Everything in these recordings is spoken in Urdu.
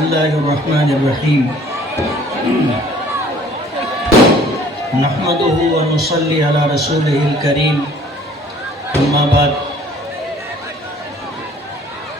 بسم اللہ الرحمن الرحیم نحمدہ ونصلی علی رسولہ الکریم اما بعد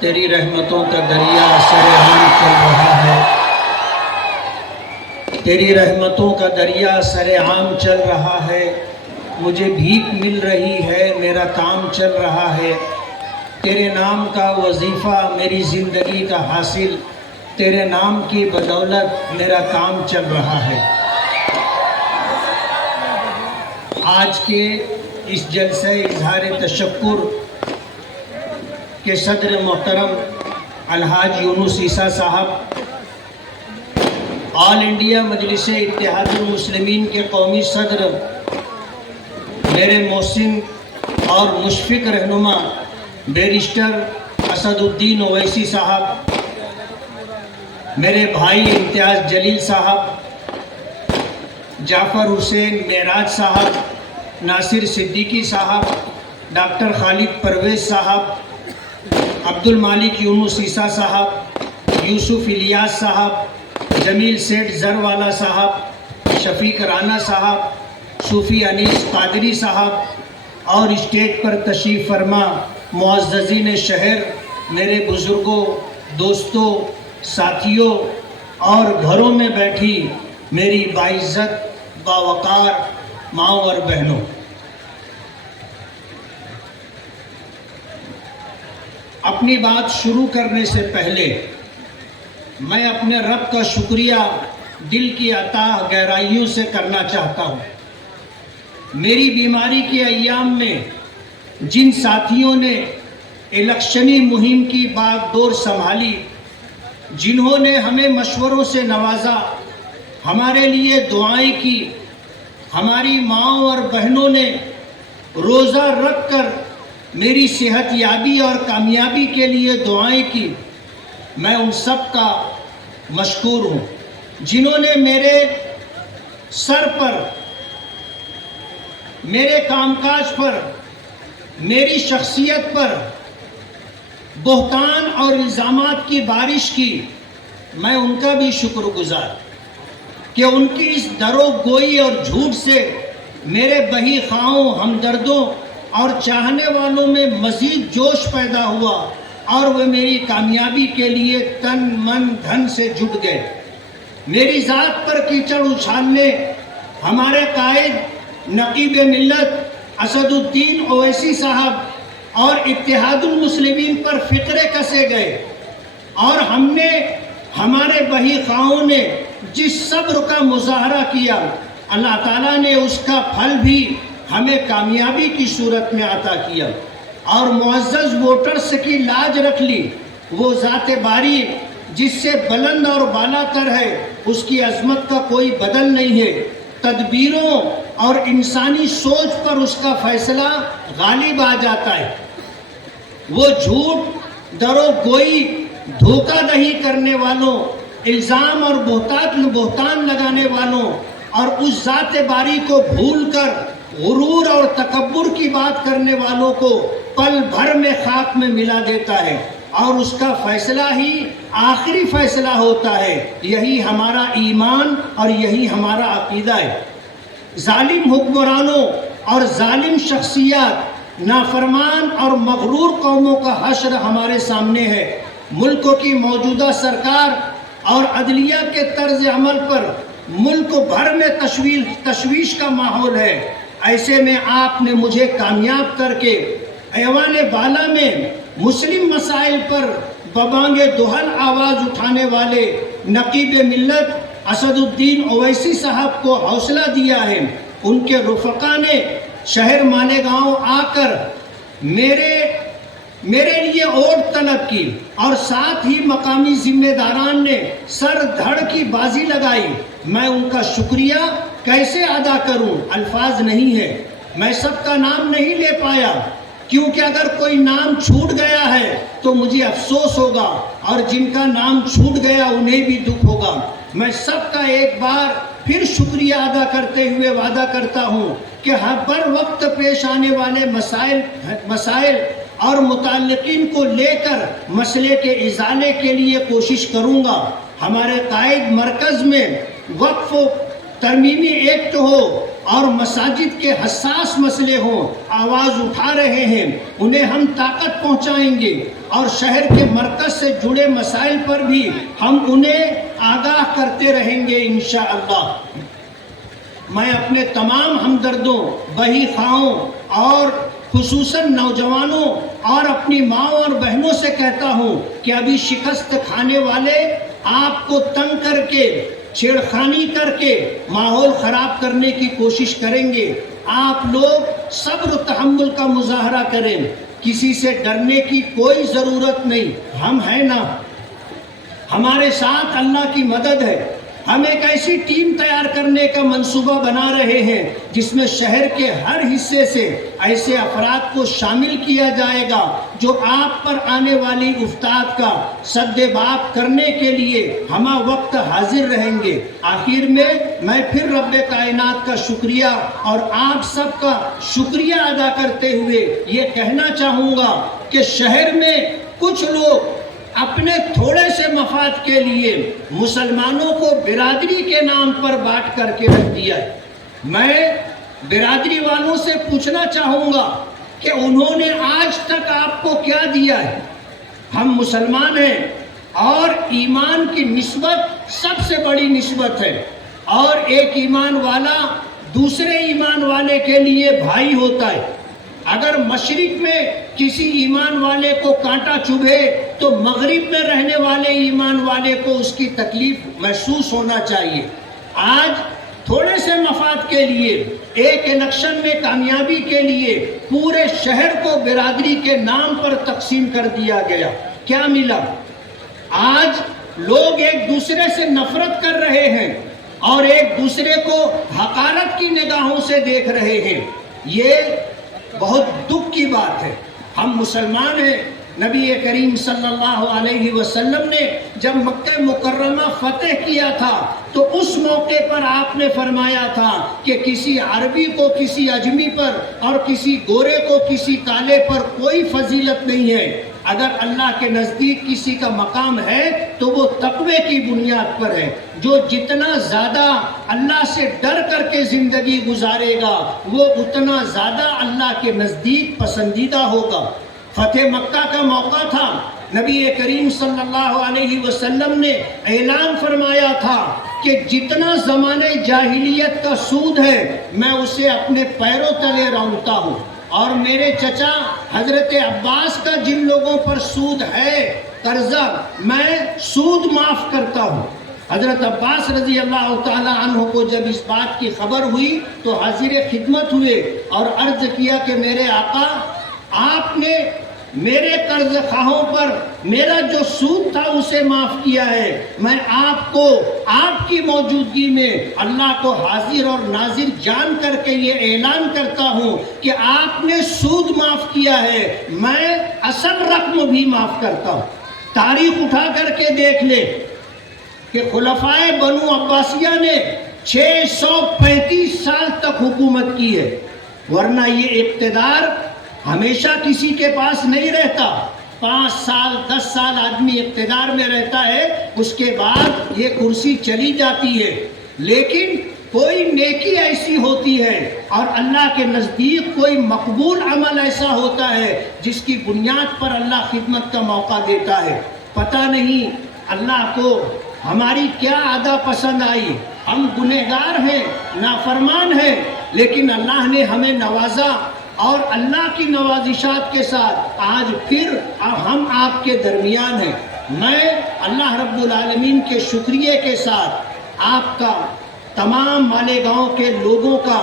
تیری رحمتوں کا دریا سرعام چل رہا ہے، تیری رحمتوں کا دریا سرعام چل رہا ہے، مجھے بھیک مل رہی ہے، میرا کام چل رہا ہے، تیرے نام کا وظیفہ میری زندگی کا حاصل، تیرے نام کی بدولت میرا کام چل رہا ہے۔ آج کے اس جلسہ اظہار تشکر کے صدر محترم الحاج یونس عیسیٰ صاحب، آل انڈیا مجلس اتحاد المسلمین کے قومی صدر میرے محسن اور مشفق رہنما بیرسٹر اسد الدین اویسی صاحب، میرے بھائی امتیاز جلیل صاحب، جعفر حسین معراج صاحب، ناصر صدیقی صاحب، ڈاکٹر خالد پرویز صاحب، عبد المالک یونس عیسیٰ صاحب، یوسف الیاس صاحب، جمیل سیٹھ زروالا صاحب، شفیق رانا صاحب، صوفی انیس قادری صاحب اور اسٹیج پر تشریف فرما معززین شہر، میرے بزرگوں، دوستوں، ساتھیوں اور گھروں میں بیٹھی میری باعزت باوقار ماؤں اور بہنوں، اپنی بات شروع کرنے سے پہلے میں اپنے رب کا شکریہ دل کی اتاہ گہرائیوں سے کرنا چاہتا ہوں۔ میری بیماری کے ایام میں جن ساتھیوں نے الیکشنی مہم کی باغ ڈور سنبھالی، جنہوں نے ہمیں مشوروں سے نوازا، ہمارے لیے دعائیں کی، ہماری ماؤں اور بہنوں نے روزہ رکھ کر میری صحت یابی اور کامیابی کے لیے دعائیں کی، میں ان سب کا مشکور ہوں۔ جنہوں نے میرے سر پر، میرے کام کاج پر، میری شخصیت پر بہتان اور الزامات کی بارش کی، میں ان کا بھی شکر گزار کہ ان کی اس درو گوئی اور جھوٹ سے میرے بہی خواہوں، ہمدردوں اور چاہنے والوں میں مزید جوش پیدا ہوا اور وہ میری کامیابی کے لیے تن من دھن سے جٹ گئے۔ میری ذات پر کیچڑ اچھالنے ہمارے قائد نقیب ملت اسد الدین اویسی صاحب اور اتحاد المسلمین پر فقرے کسے گئے، اور ہم نے، ہمارے بہی خواہوں نے جس صبر کا مظاہرہ کیا، اللہ تعالیٰ نے اس کا پھل بھی ہمیں کامیابی کی صورت میں عطا کیا، اور معزز ووٹرز کی لاج رکھ لی۔ وہ ذات باری جس سے بلند اور بالا تر ہے، اس کی عظمت کا کوئی بدل نہیں ہے، تدبیروں اور انسانی سوچ پر اس کا فیصلہ غالب آ جاتا ہے۔ وہ جھوٹ، درو گوئی، دھوکہ دہی کرنے والوں، الزام اور بہتان لگانے والوں اور اس ذات باری کو بھول کر غرور اور تکبر کی بات کرنے والوں کو پل بھر میں خاک میں ملا دیتا ہے، اور اس کا فیصلہ ہی آخری فیصلہ ہوتا ہے۔ یہی ہمارا ایمان اور یہی ہمارا عقیدہ ہے۔ ظالم حکمرانوں اور ظالم شخصیات، نافرمان اور مغرور قوموں کا حشر ہمارے سامنے ہے۔ ملک کی موجودہ سرکار اور عدلیہ کے طرز عمل پر ملک بھر میں تشویش کا ماحول ہے۔ ایسے میں آپ نے مجھے کامیاب کر کے ایوان بالا میں مسلم مسائل پر ببانگ دہل آواز اٹھانے والے نقیب ملت اسد الدین اویسی صاحب کو حوصلہ دیا ہے۔ ان کے رفقا نے شہر مالیگاؤں آ کر میرے لیے ووٹ طلب کی، اور ساتھ ہی مقامی ذمہ داران نے سر دھڑ کی بازی لگائی۔ میں ان کا شکریہ کیسے ادا کروں، الفاظ نہیں ہے۔ میں سب کا نام نہیں لے پایا، کیونکہ اگر کوئی نام چھوٹ گیا ہے تو مجھے افسوس ہوگا، اور جن کا نام چھوٹ گیا انہیں بھی دکھ ہوگا۔ میں سب کا ایک بار پھر شکریہ ادا کرتے ہوئے وعدہ کرتا ہوں کہ ہر وقت پیش آنے والے مسائل اور متعلقین کو لے کر مسئلے کے ازالے کے لیے کوشش کروں گا۔ ہمارے قائد مرکز میں وقف و ترمیمی ایکٹ ہو اور مساجد کے حساس مسئلے ہوں، آواز اٹھا رہے ہیں، انہیں ہم طاقت پہنچائیں گے، اور شہر کے مرکز سے جڑے مسائل پر بھی ہم انہیں آگاہ کرتے رہیں گے انشاءاللہ۔ میں اپنے تمام ہمدردوں، بہی خواہوں اور خصوصاً نوجوانوں اور اپنی ماں اور بہنوں سے کہتا ہوں کہ ابھی شکست کھانے والے آپ کو تنگ کر کے، چھیڑخانی کر کے ماحول خراب کرنے کی کوشش کریں گے۔ آپ لوگ صبر و تحمل کا مظاہرہ کریں، کسی سے ڈرنے کی کوئی ضرورت نہیں، ہم ہیں نا، ہمارے ساتھ اللہ کی مدد ہے۔ ہم ایک ایسی ٹیم تیار کرنے کا منصوبہ بنا رہے ہیں جس میں شہر کے ہر حصے سے ایسے افراد کو شامل کیا جائے گا جو آپ پر آنے والی افتاد کا سد باب کرنے کے لیے ہمہ وقت حاضر رہیں گے۔ آخر میں پھر رب کائنات کا شکریہ اور آپ سب کا شکریہ ادا کرتے ہوئے یہ کہنا چاہوں گا کہ شہر میں کچھ لوگ اپنے تھوڑے سے مفاد کے لیے مسلمانوں کو برادری کے نام پر بانٹ کر کے رکھ دیا ہے۔ میں برادری والوں سے پوچھنا چاہوں گا کہ انہوں نے آج تک آپ کو کیا دیا ہے؟ ہم مسلمان ہیں اور ایمان کی نسبت سب سے بڑی نسبت ہے، اور ایک ایمان والا دوسرے ایمان والے کے لیے بھائی ہوتا ہے۔ اگر مشرق میں کسی ایمان والے کو کانٹا چبھے تو مغرب میں رہنے والے ایمان والے کو اس کی تکلیف محسوس ہونا چاہیے۔ آج تھوڑے سے مفاد کے لیے، ایک الیکشن میں کامیابی کے لیے پورے شہر کو برادری کے نام پر تقسیم کر دیا گیا۔ کیا ملا؟ آج لوگ ایک دوسرے سے نفرت کر رہے ہیں اور ایک دوسرے کو حقارت کی نگاہوں سے دیکھ رہے ہیں۔ یہ بہت دکھ کی بات ہے۔ ہم مسلمان ہیں۔ نبی کریم صلی اللہ علیہ وسلم نے جب مکہ مکرمہ فتح کیا تھا تو اس موقع پر آپ نے فرمایا تھا کہ کسی عربی کو کسی اجمی پر اور کسی گورے کو کسی کالے پر کوئی فضیلت نہیں ہے۔ اگر اللہ کے نزدیک کسی کا مقام ہے تو وہ تقوی کی بنیاد پر ہے۔ جو جتنا زیادہ اللہ سے ڈر کر کے زندگی گزارے گا وہ اتنا زیادہ اللہ کے نزدیک پسندیدہ ہوگا۔ فتح مکہ کا موقع تھا، نبی کریم صلی اللہ علیہ وسلم نے اعلان فرمایا تھا کہ جتنا زمانہ جاہلیت کا سود ہے میں اسے اپنے پیروں تلے رونتا ہوں، اور میرے چچا حضرت عباس کا جن لوگوں پر سود ہے قرضہ، میں سود معاف کرتا ہوں۔ حضرت عباس رضی اللہ تعالی عنہ کو جب اس بات کی خبر ہوئی تو حاضر خدمت ہوئے اور عرض کیا کہ میرے آقا، آپ نے میرے قرض خواہوں پر میرا جو سود تھا اسے معاف کیا ہے۔ میں آپ کو آپ کی موجودگی میں اللہ کو حاضر اور ناظر جان کر کے یہ اعلان کرتا ہوں کہ آپ نے سود معاف کیا ہے، میں اصل رقم بھی معاف کرتا ہوں۔ تاریخ اٹھا کر کے دیکھ لے کہ خلفائے بنو عباسیہ نے 635 سال تک حکومت کی ہے، ورنہ یہ اقتدار ہمیشہ کسی کے پاس نہیں رہتا۔ 5 سال 10 سال آدمی اقتدار میں رہتا ہے، اس کے بعد یہ کرسی چلی جاتی ہے۔ لیکن کوئی نیکی ایسی ہوتی ہے اور اللہ کے نزدیک کوئی مقبول عمل ایسا ہوتا ہے جس کی بنیاد پر اللہ خدمت کا موقع دیتا ہے۔ پتہ نہیں اللہ کو ہماری کیا ادا پسند آئی۔ ہم گنہگار ہیں، نافرمان ہیں، لیکن اللہ نے ہمیں نوازا، اور اللہ کی نوازشات کے ساتھ آج پھر ہم آپ کے درمیان ہیں۔ میں اللہ رب العالمین کے شکریہ کے ساتھ آپ کا، تمام مالیگاؤں کے لوگوں کا،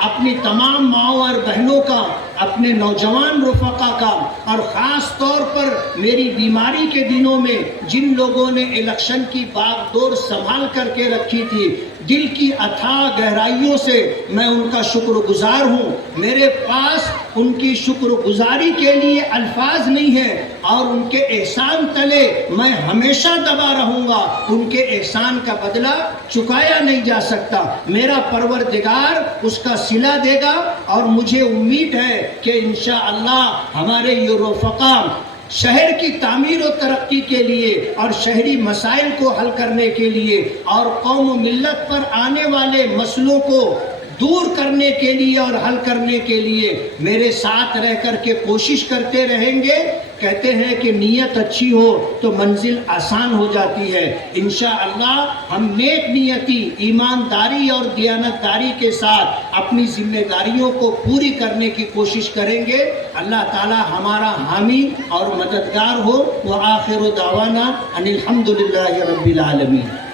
اپنی تمام ماؤں اور بہنوں کا، اپنے نوجوان رفقا کا، اور خاص طور پر میری بیماری کے دنوں میں جن لوگوں نے الیکشن کی باغ دور سنبھال کر کے رکھی تھی، دل کی اتھاہ گہرائیوں سے میں ان کا شکر گزار ہوں۔ میرے پاس ان کی شکر گزاری کے لیے الفاظ نہیں ہیں، اور ان کے احسان تلے میں ہمیشہ دبا رہوں گا۔ ان کے احسان کا بدلہ چکایا نہیں جا سکتا۔ میرا پروردگار اس کا صلہ دے گا، اور مجھے امید ہے کہ انشاءاللہ ہمارے یہ رفقا شہر کی تعمیر و ترقی کے لیے اور شہری مسائل کو حل کرنے کے لیے اور قوم و ملت پر آنے والے مسئلوں کو دور کرنے کے لیے اور حل کرنے کے لیے میرے ساتھ رہ کر کے کوشش کرتے رہیں گے. کہتے ہیں کہ نیت اچھی ہو تو منزل آسان ہو جاتی ہے. انشاءاللہ ہم نیک نیتی، ایمانداری اور دیانتداری کے ساتھ اپنی ذمہ داریوں کو پوری کرنے کی کوشش کریں گے. اللہ تعالی ہمارا حامی اور مددگار ہو. وآخر دعوانا ان الحمدللہ رب العالمین.